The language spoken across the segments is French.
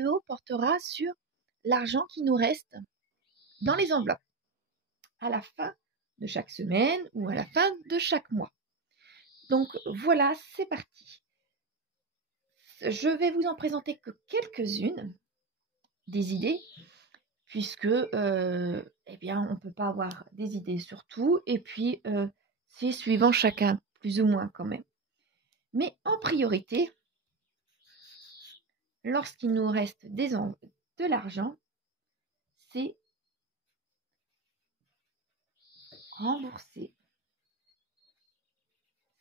numéro portera sur l'argent qui nous reste dans les enveloppes à la fin de chaque semaine ou à la fin de chaque mois. Donc voilà, c'est parti. Je vais vous en présenter que quelques-unes des idées, puisque eh bien, on ne peut pas avoir des idées sur tout, et puis c'est suivant chacun, plus ou moins quand même. Mais en priorité, lorsqu'il nous reste de l'argent, c'est rembourser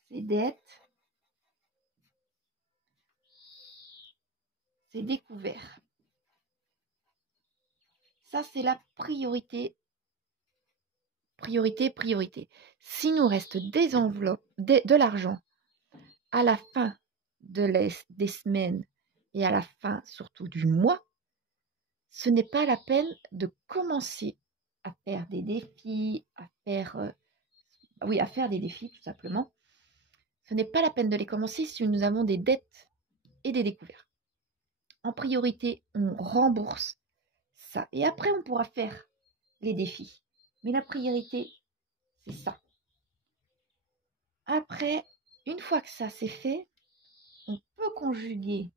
ses dettes, ses découvertes. Ça, c'est la priorité. Priorité. S'il nous reste des enveloppes, de l'argent à la fin des semaines et à la fin surtout du mois, ce n'est pas la peine de commencer à faire des défis, à faire des défis tout simplement. Ce n'est pas la peine de les commencer si nous avons des dettes et des découvertes. En priorité, on rembourse ça. Et après, on pourra faire les défis. Mais la priorité, c'est ça. Après, une fois que ça c'est fait, on peut conjuguer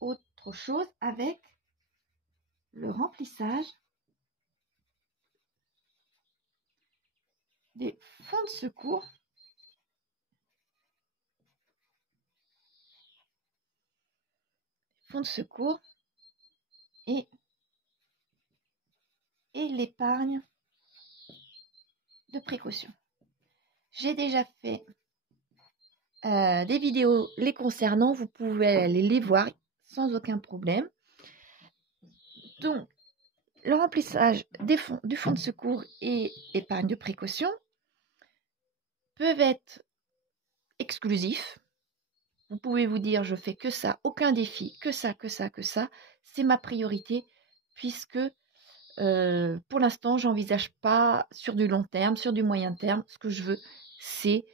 autre chose avec le remplissage des fonds de secours. Et l'épargne de précaution. J'ai déjà fait des vidéos les concernant, vous pouvez aller les voir sans aucun problème. Donc, le remplissage du fonds de secours et épargne de précaution peuvent être exclusifs. Vous pouvez vous dire, je fais que ça, aucun défi, que ça. C'est ma priorité puisque pour l'instant, j'envisage pas sur du long terme, sur du moyen terme. Ce que je veux, c'est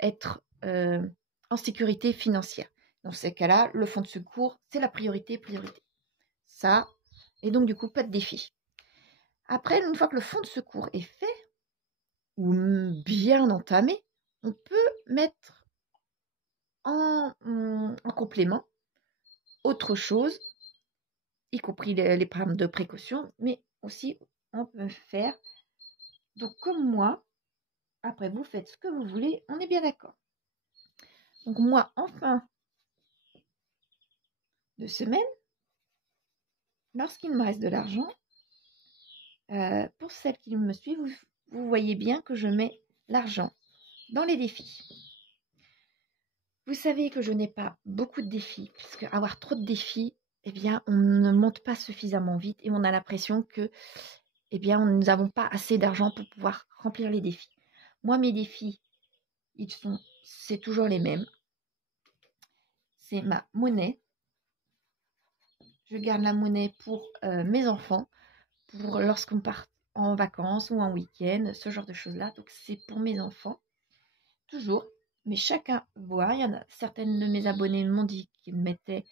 être en sécurité financière. Dans ces cas-là, le fonds de secours, c'est la priorité. Ça, et donc du coup, pas de défi. Après, une fois que le fonds de secours est fait, ou bien entamé, on peut mettre en complément autre chose, y compris l'épargne de précaution, mais aussi on peut faire, donc comme moi, après vous faites ce que vous voulez, on est bien d'accord. Donc moi, en fin de semaine, lorsqu'il me reste de l'argent, pour celles qui me suivent, vous voyez bien que je mets l'argent dans les défis. Vous savez que je n'ai pas beaucoup de défis, puisque avoir trop de défis, eh bien, on ne monte pas suffisamment vite et on a l'impression que, eh bien, nous n'avons pas assez d'argent pour pouvoir remplir les défis. Moi, mes défis, c'est toujours les mêmes. C'est ma monnaie. Je garde la monnaie pour mes enfants, pour lorsqu'on part en vacances ou en week-end, ce genre de choses-là. Donc, c'est pour mes enfants, toujours. Mais chacun voit. Il y en a certaines de mes abonnés m'ont dit qu'ils mettaient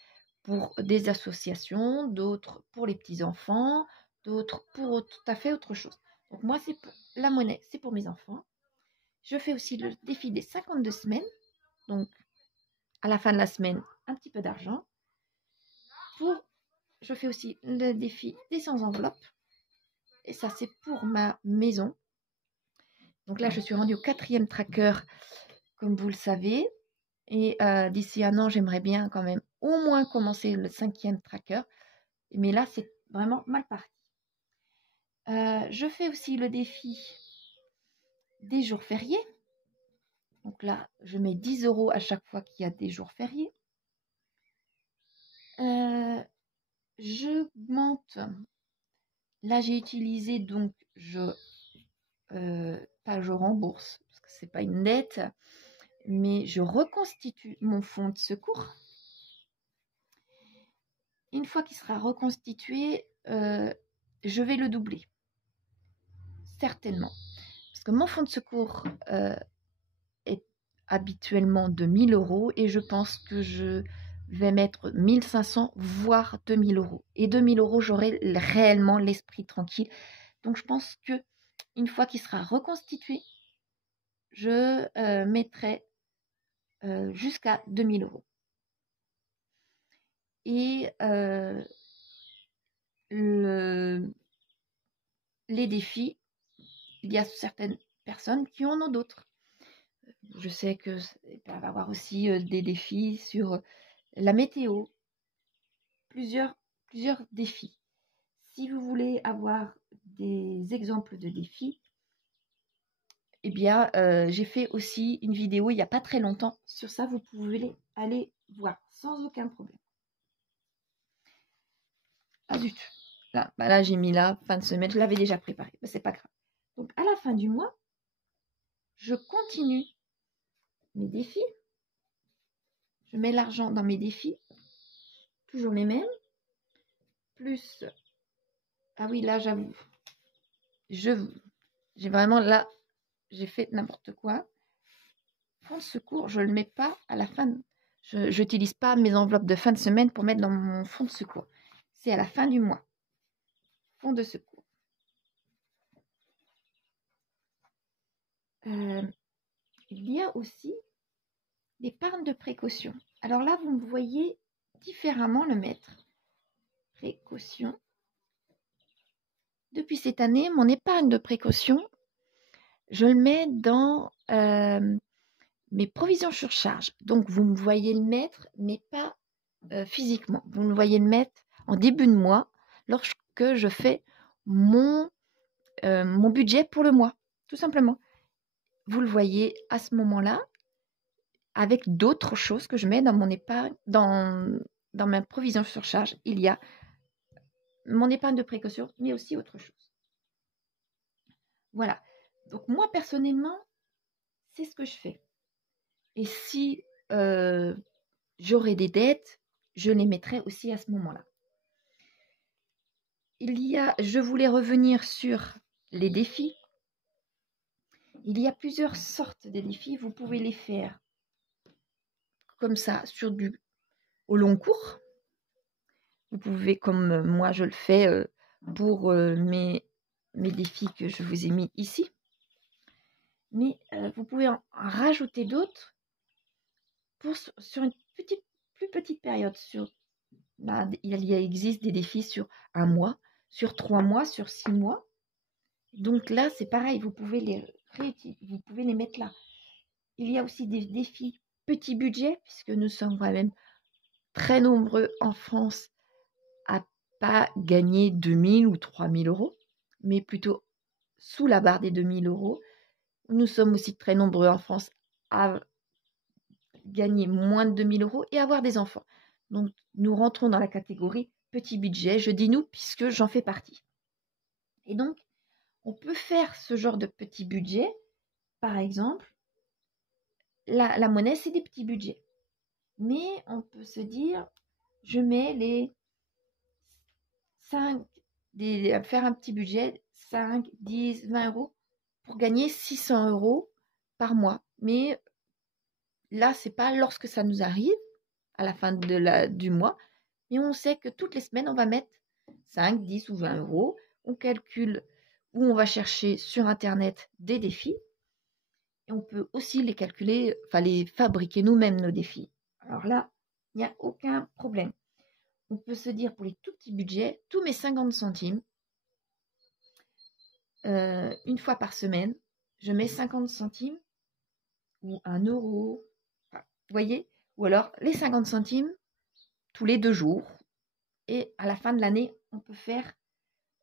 pour des associations, d'autres pour les petits-enfants, d'autres pour tout à fait autre chose. Donc, moi, c'est pour la monnaie, c'est pour mes enfants. Je fais aussi le défi des 52 semaines. Donc, à la fin de la semaine, un petit peu d'argent. Je fais aussi le défi des 100 enveloppes. Et ça, c'est pour ma maison. Donc là, je suis rendue au 4e tracker, comme vous le savez. Et d'ici un an, j'aimerais bien quand même au moins commencer le 5e tracker. Mais là, c'est vraiment mal parti. Je fais aussi le défi des jours fériés. Donc là, je mets 10 € à chaque fois qu'il y a des jours fériés. J'augmente. Là, j'ai utilisé, donc, je rembourse, parce que c'est pas une dette, mais je reconstitue mon fonds de secours. Une fois qu'il sera reconstitué, je vais le doubler. Certainement. Parce que mon fonds de secours est habituellement de 1 000 € et je pense que je vais mettre 1500 voire 2000 €. Et 2000 €, j'aurai réellement l'esprit tranquille. Donc je pense que une fois qu'il sera reconstitué, je mettrai jusqu'à 2000 €. Et les défis, il y a certaines personnes qui en ont d'autres. Je sais que il peut y avoir aussi des défis sur la météo, plusieurs défis. Si vous voulez avoir des exemples de défis, eh bien, j'ai fait aussi une vidéo il n'y a pas très longtemps sur ça. Vous pouvez aller voir sans aucun problème. Ah zut, là j'ai mis là, fin de semaine, je l'avais déjà préparé, mais c'est pas grave. Donc à la fin du mois, je continue mes défis. Je mets l'argent dans mes défis, toujours les mêmes. Plus, ah oui, là j'avoue, j'ai vraiment là, j'ai fait n'importe quoi. Fonds de secours, je ne le mets pas à la fin. Je n'utilise pas mes enveloppes de fin de semaine pour mettre dans mon fonds de secours. C'est à la fin du mois. Fonds de secours. Il y a aussi l'épargne de précaution. Alors là, vous me voyez différemment le mettre. Précaution. Depuis cette année, mon épargne de précaution, je le mets dans mes provisions sur charge. Donc, vous me voyez le mettre, mais pas physiquement. Vous me voyez le mettre en début de mois, lorsque je fais mon budget pour le mois, tout simplement. Vous le voyez à ce moment-là, avec d'autres choses que je mets dans mon épargne, dans ma provision sur charge. Il y a mon épargne de précaution, mais aussi autre chose. Voilà. Donc moi, personnellement, c'est ce que je fais. Et si j'aurais des dettes, je les mettrai aussi à ce moment-là. Je voulais revenir sur les défis. Il y a plusieurs sortes de défis. Vous pouvez les faire comme ça, au long cours. Vous pouvez, comme moi je le fais pour mes défis que je vous ai mis ici. Mais vous pouvez en rajouter d'autres sur une plus petite période. Il existe des défis sur 1 mois, sur 3 mois, sur 6 mois. Donc là, c'est pareil, vous pouvez les mettre là. Il y a aussi des défis petit budget, puisque nous sommes quand même très nombreux en France à pas gagner 2000 ou 3000 €, mais plutôt sous la barre des 2000 €. Nous sommes aussi très nombreux en France à gagner moins de 2000 € et avoir des enfants. Donc, nous rentrons dans la catégorie petit budget. Je dis nous puisque j'en fais partie. Et donc, on peut faire ce genre de petit budget. Par exemple, la monnaie, c'est des petits budgets. Mais on peut se dire, je mets les 5, faire un petit budget, 5, 10, 20 € pour gagner 600 € par mois. Mais là, c'est pas lorsque ça nous arrive, à la fin du mois, mais on sait que toutes les semaines, on va mettre 5, 10 ou 20 €. On calcule ou on va chercher sur Internet des défis. Et on peut aussi les calculer, enfin les fabriquer nous-mêmes, nos défis. Alors là, il n'y a aucun problème. On peut se dire pour les tout petits budgets, tous mes 50 centimes, une fois par semaine, je mets 50 centimes ou 1 €. Enfin, vous voyez? Ou alors les 50 centimes tous les 2 jours. Et à la fin de l'année, on peut faire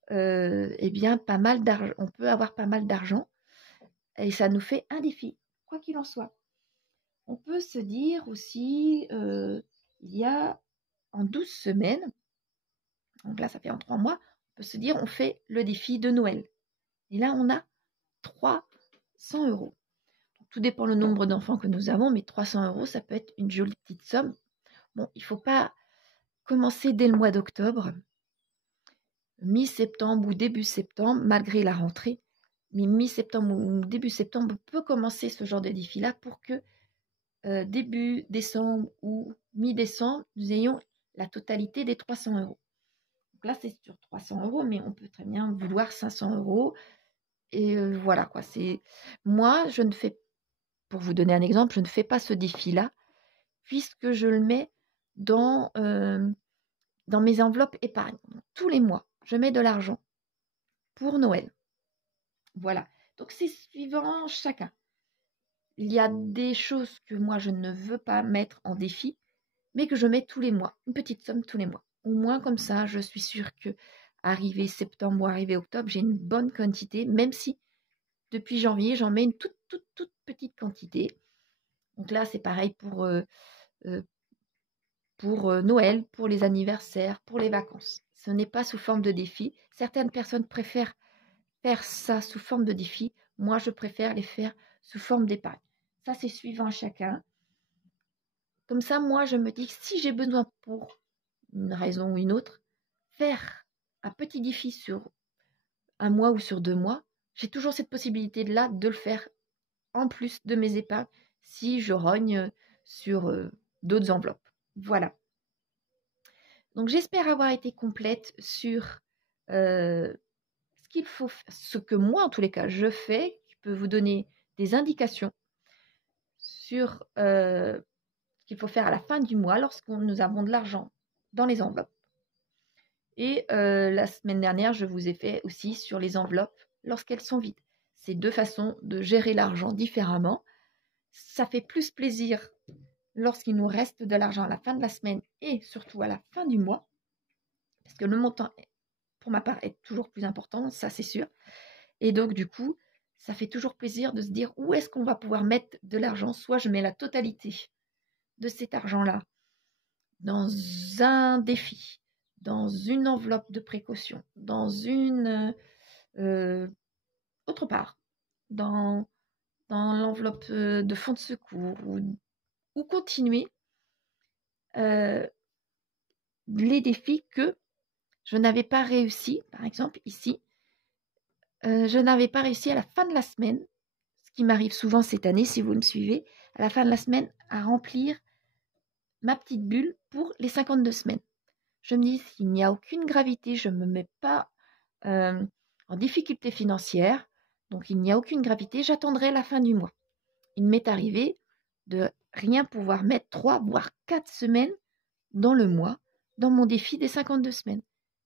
pas mal d'argent. On peut avoir pas mal d'argent. Et ça nous fait un défi, quoi qu'il en soit. On peut se dire aussi, il y a en 12 semaines, donc là ça fait en 3 mois, on peut se dire on fait le défi de Noël. Et là on a 300 €. Donc, tout dépend le nombre d'enfants que nous avons, mais 300 €, ça peut être une jolie petite somme. Bon, il ne faut pas commencer dès le mois d'octobre, mi-septembre ou début septembre, malgré la rentrée. Mais mi-septembre ou début septembre, on peut commencer ce genre de défi-là pour que début décembre ou mi-décembre, nous ayons la totalité des 300 €. Donc là, c'est sur 300 €, mais on peut très bien vouloir 500 €. Et voilà quoi. Moi, je ne fais, pour vous donner un exemple, je ne fais pas ce défi-là, puisque je le mets dans mes enveloppes épargne. Donc, tous les mois, je mets de l'argent pour Noël. Voilà. Donc c'est suivant chacun. Il y a des choses que moi je ne veux pas mettre en défi, mais que je mets tous les mois, une petite somme tous les mois. Au moins comme ça, je suis sûre que arrivé septembre ou arrivé octobre, j'ai une bonne quantité, même si depuis janvier, j'en mets une toute petite quantité. Donc là, c'est pareil pour Noël, pour les anniversaires, pour les vacances. Ce n'est pas sous forme de défi. Certaines personnes préfèrent faire ça sous forme de défi. Moi, je préfère les faire sous forme d'épargne. Ça, c'est suivant chacun. Comme ça, moi, je me dis que si j'ai besoin pour une raison ou une autre, faire un petit défi sur un mois ou sur 2 mois, j'ai toujours cette possibilité-là de le faire en plus de mes épargnes si je rogne sur d'autres enveloppes. Voilà. Donc, j'espère avoir été complète sur ce que moi, en tous les cas, je fais, qui peut vous donner des indications sur ce qu'il faut faire à la fin du mois lorsque nous avons de l'argent dans les enveloppes. Et la semaine dernière, je vous ai fait aussi sur les enveloppes lorsqu'elles sont vides. C'est 2 façons de gérer l'argent différemment. Ça fait plus plaisir lorsqu'il nous reste de l'argent à la fin de la semaine et surtout à la fin du mois, parce que le montant, pour ma part, est toujours plus important, ça c'est sûr. Et donc du coup, ça fait toujours plaisir de se dire où est-ce qu'on va pouvoir mettre de l'argent. Soit je mets la totalité de cet argent-là dans un défi, dans une enveloppe de précaution, dans une autre part, dans l'enveloppe de fonds de secours, ou continuer les défis que je n'avais pas réussi. Par exemple, ici, je n'avais pas réussi à la fin de la semaine, ce qui m'arrive souvent cette année, si vous me suivez, à la fin de la semaine, à remplir ma petite bulle pour les 52 semaines. Je me dis, s'il n'y a aucune gravité, je ne me mets pas en difficulté financière, donc il n'y a aucune gravité, j'attendrai la fin du mois. Il m'est arrivé de rien pouvoir mettre 3 voire 4 semaines dans le mois, dans mon défi des 52 semaines.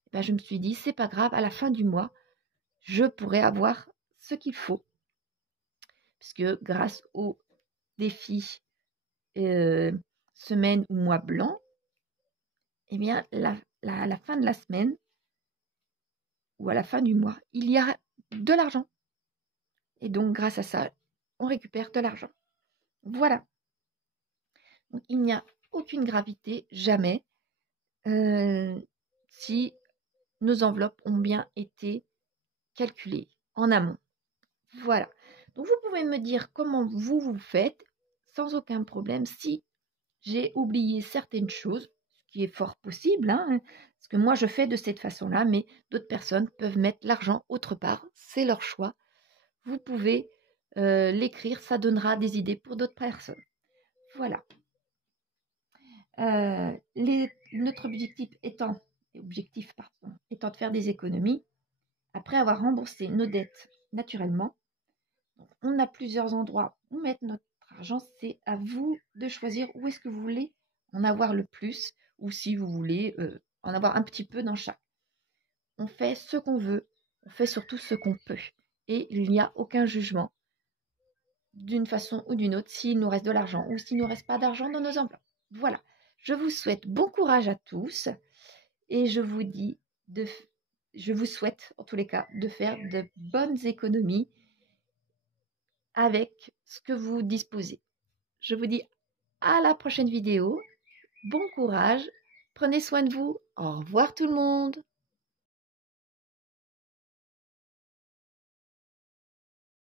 Et ben, je me suis dit, c'est pas grave, à la fin du mois, je pourrai avoir ce qu'il faut. Puisque grâce au défi semaine ou mois blanc, eh bien, à la fin de la semaine ou à la fin du mois, il y a de l'argent. Et donc, grâce à ça, on récupère de l'argent. Voilà. Donc, il n'y a aucune gravité, jamais, si nos enveloppes ont bien été calculées en amont. Voilà. Donc, vous pouvez me dire comment vous faites, sans aucun problème, si j'ai oublié certaines choses, ce qui est fort possible, hein, parce que moi, je fais de cette façon-là, mais d'autres personnes peuvent mettre l'argent autre part, c'est leur choix. Vous pouvez l'écrire, ça donnera des idées pour d'autres personnes. Voilà. Notre objectif étant de faire des économies après avoir remboursé nos dettes naturellement. Donc, on a plusieurs endroits où mettre notre argent. C'est à vous de choisir où est-ce que vous voulez en avoir le plus, ou si vous voulez en avoir un petit peu dans chaque. On fait ce qu'on veut, on fait surtout ce qu'on peut. Et il n'y a aucun jugement d'une façon ou d'une autre s'il nous reste de l'argent ou s'il ne nous reste pas d'argent dans nos enveloppes. Voilà. Je vous souhaite bon courage à tous et je vous souhaite en tous les cas de faire de bonnes économies avec ce que vous disposez. Je vous dis à la prochaine vidéo. Bon courage. Prenez soin de vous. Au revoir tout le monde.